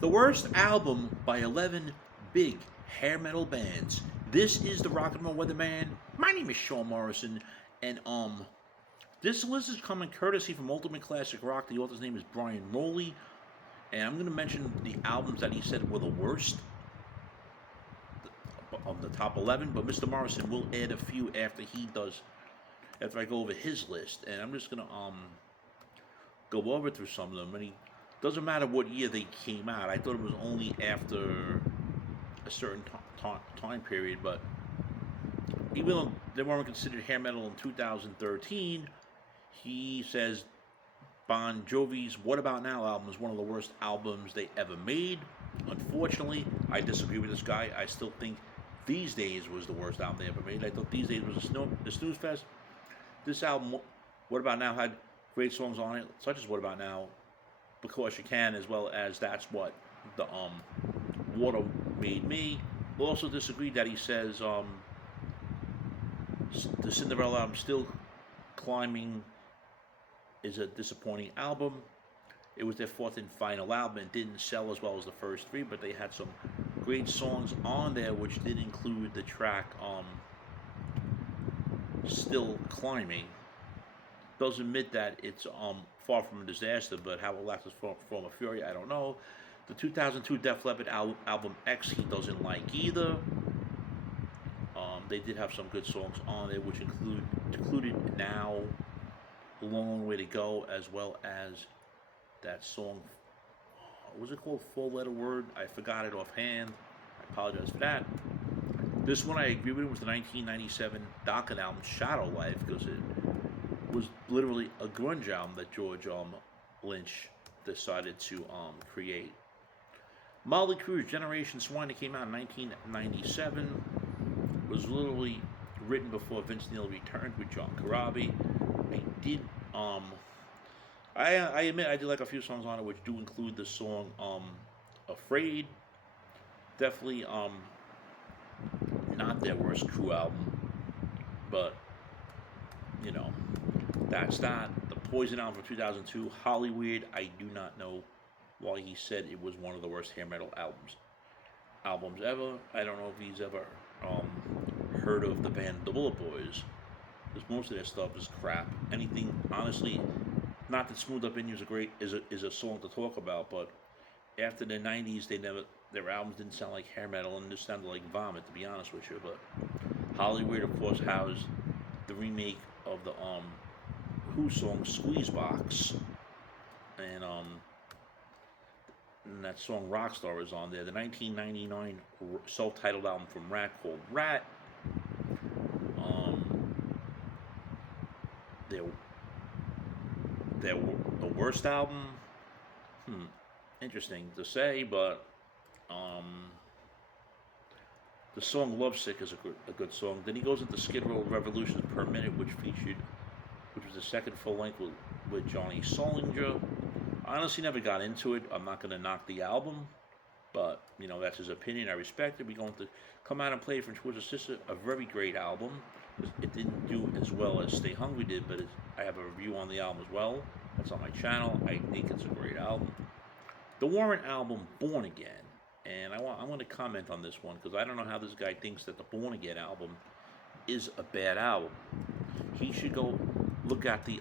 The worst album by 11 big hair metal bands. This is the Rock and Roll Weatherman. My name is Sean Morrison, and this list is coming courtesy from Ultimate Classic Rock. The author's name is Brian Rowley, and I'm going to mention the albums that he said were the worst of the top 11. But Mr. Morrison will add a few after he does, after I go over his list, and I'm just going to go over through some of them. And he doesn't matter what year they came out. I thought it was only after a certain time period, but even though they weren't considered hair metal in 2013, he says Bon Jovi's What About Now album is one of the worst albums they ever made. Unfortunately, I disagree with this guy. I still think These Days was the worst album they ever made. I thought These Days was a snooze fest. This album, What About Now, had great songs on it, such as What About Now, Because You Can, as well as That's What the Water Made Me. Also disagreed that he says the Cinderella album, Still Climbing, is a disappointing album. It was their fourth and final album and didn't sell as well as the first three, but they had some great songs on there, which did include the track Still Climbing. Does admit that it's far from a disaster, but how it lasts from a fury, I don't know. The 2002 Def Leppard album X, he doesn't like either. They did have some good songs on it, which included Now, A Long Way to Go, as well as that song. What was it called? Four Letter Word. I forgot it offhand. I apologize for that. This one I agree with. It was the 1997 Dokken album Shadow Life, because it was literally a grunge album that George Lynch decided to create. Motley Crue's Generation Swine, that came out in 1997, was literally written before Vince Neil returned with John Corabi. I admit I did like a few songs on it, which do include the song Afraid. Definitely not their worst Crue album, but you know, that's that. The Poison album from 2002, Hollywood. I do not know why he said it was one of the worst hair metal albums ever. I don't know if he's ever heard of the band The Bullet Boys, because most of their stuff is crap. Anything, honestly, not that Smooth Up In You is a song to talk about, but after the 90s, their albums didn't sound like hair metal and just sounded like vomit, to be honest with you. But Hollywood, of course, housed the remake of the Who song Squeezebox, and that song Rockstar is on there. The 1999 self-titled album from Rat called Rat. Their the worst album. Interesting to say, but the song Lovesick is a good song. Then he goes into Skid Row Revolutions Per Minute, which was the second full length with Johnny Solinger. I honestly never got into it. I'm not going to knock the album, but that's his opinion. I respect it. We're going to come out and play from Twisted Sister, a very great album. It didn't do as well as Stay Hungry did, but I have a review on the album as well. That's on my channel. I think it's a great album. The Warrant album, Born Again, and I'm going to comment on this one because I don't know how this guy thinks that the Born Again album is a bad album. He should go look at the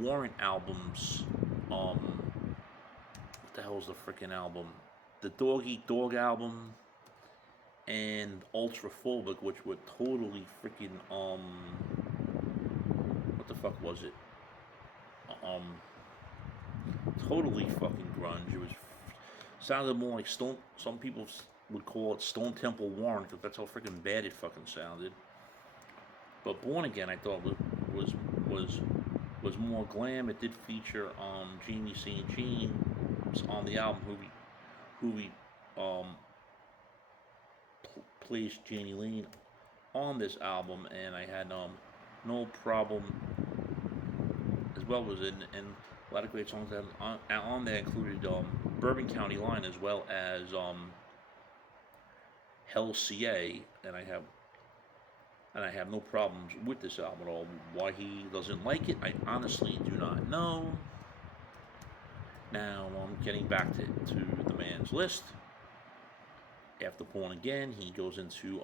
Warrant albums. What the hell is the freaking album? The Dog Eat Dog album and Ultraphobic, which were totally freaking what the fuck was it? Totally fucking grunge. It was sounded more like Stone. Some people would call it Stone Temple Warrant because that's how freaking bad it fucking sounded. But Born Again, I thought was more glam. It did feature Jamie St. Jean on the album, who plays Janie Lane on this album, and I had no problem as well as in and a lot of great songs that on there included Bourbon County Line as well as Hell CA, and I have no problems with this album at all. Why he doesn't like it, I honestly do not know. Now, getting back to the man's list. After Born Again, he goes into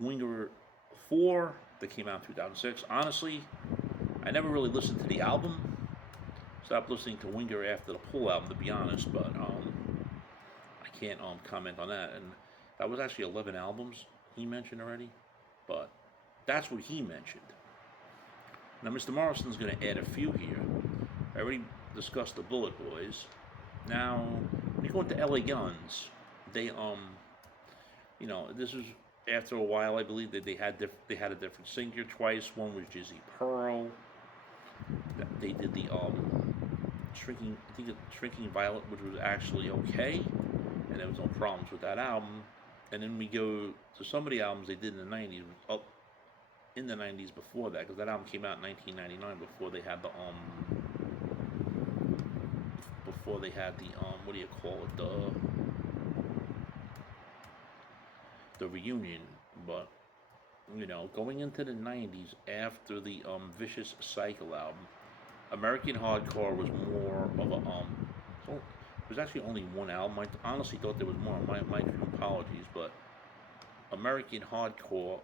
Winger 4 that came out in 2006. Honestly, I never really listened to the album. Stopped listening to Winger after the Pull album, to be honest, but I can't comment on that. And that was actually 11 albums he mentioned already, but that's what he mentioned. Now, Mr. Morrison's going to add a few here. I already discussed the Bullet Boys. Now, when you go into LA Guns, they this was after a while. I believe that they had a different singer twice. One was Jizzy Pearl. They did the Shrinking Violet, which was actually okay, and there was no problems with that album. And then we go to some of the albums they did in the 90s, up in the 90s before that, because that album came out in 1999 before they had the what do you call it, the reunion. But going into the 90s after the Vicious Cycle album, American Hardcore was more of a so there's actually only one album. I honestly thought there was more. My apologies, but American Hardcore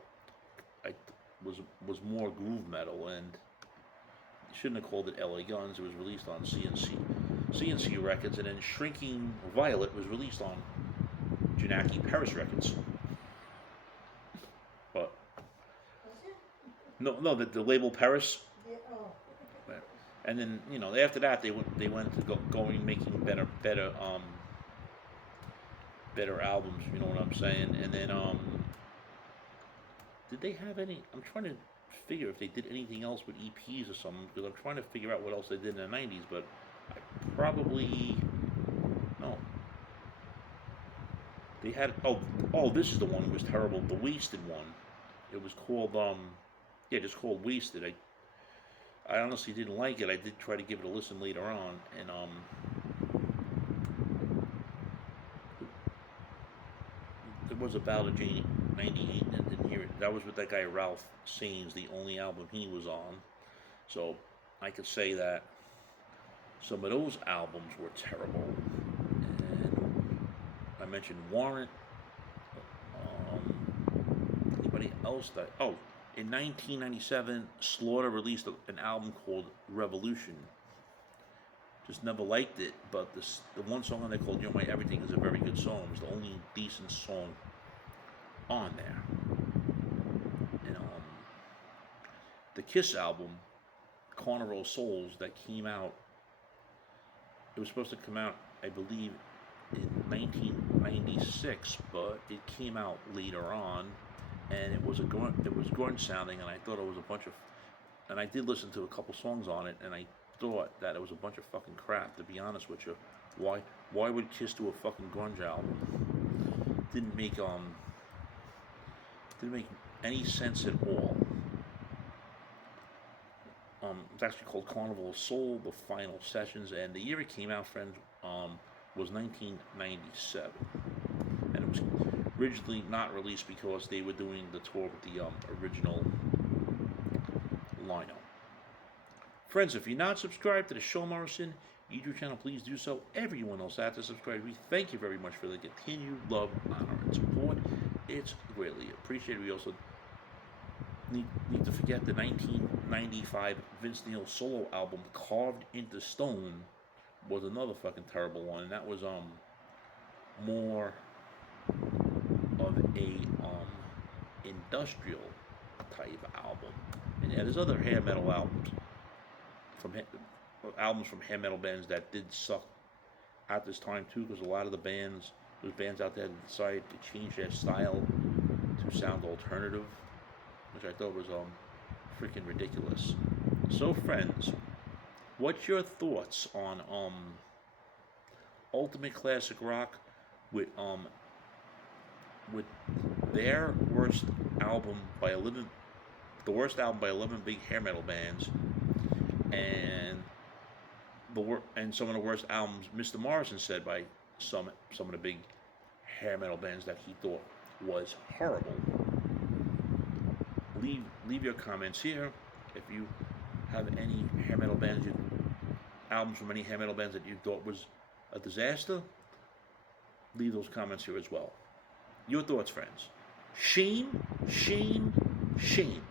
was more groove metal, and you shouldn't have called it LA Guns. It was released on CNC Records, and then Shrinking Violet was released on Janaki Paris Records. But no, the label Paris. Yeah, oh. And then after that they went to going making better albums. You know what I'm saying? And then did they have any? I'm trying to figure if they did anything else with EPs or something, because I'm trying to figure out what else they did in the 90s, but I probably no. They had this is the one that was terrible, the Wasted one. It was called just called Wasted. I honestly didn't like it. I did try to give it a listen later on, and it was about a J 98 and didn't hear it. That was with that guy Ralph Saines, the only album he was on. So I could say that some of those albums were terrible. And I mentioned Warrant. Anybody else that in 1997, Slaughter released an album called Revolution. Just never liked it, but the one song on there called You're My Everything is a very good song. It was the only decent song on there. And the Kiss album, Carnival of Souls, that came out, it was supposed to come out, I believe, in 1996, but it came out later on. And it was grunge sounding, and I thought it was a bunch of, and I did listen to a couple songs on it, and I thought that it was a bunch of fucking crap, to be honest with you. Why would Kiss do a fucking grunge album? Didn't make any sense at all. It's actually called Carnival of Soul, the final sessions, and the year it came out, friends, was 1997, and it was originally not released because they were doing the tour with the original lineup. Friends, if you're not subscribed to the show Morrison YouTube channel, please do so. Everyone else out there subscribe. We thank you very much for the continued love, honor, and support. It's greatly appreciated. We also need to forget the 1995 Vince Neil solo album, Carved into Stone, was another fucking terrible one. And that was more of a industrial type album. And yeah, there's other hair metal albums from hair metal bands that did suck at this time too, because a lot of those bands out there decided to change their style to sound alternative, which I thought was freaking ridiculous. So friends, what's your thoughts on Ultimate Classic Rock with their worst album by 11, the worst album by 11 big hair metal bands, and some of the worst albums Mr. Morrison said by some of the big hair metal bands that he thought was horrible? Leave your comments here. If you have any hair metal bands albums from any hair metal bands that you thought was a disaster, leave those comments here as well. Your thoughts, friends. Shame, shame, shame.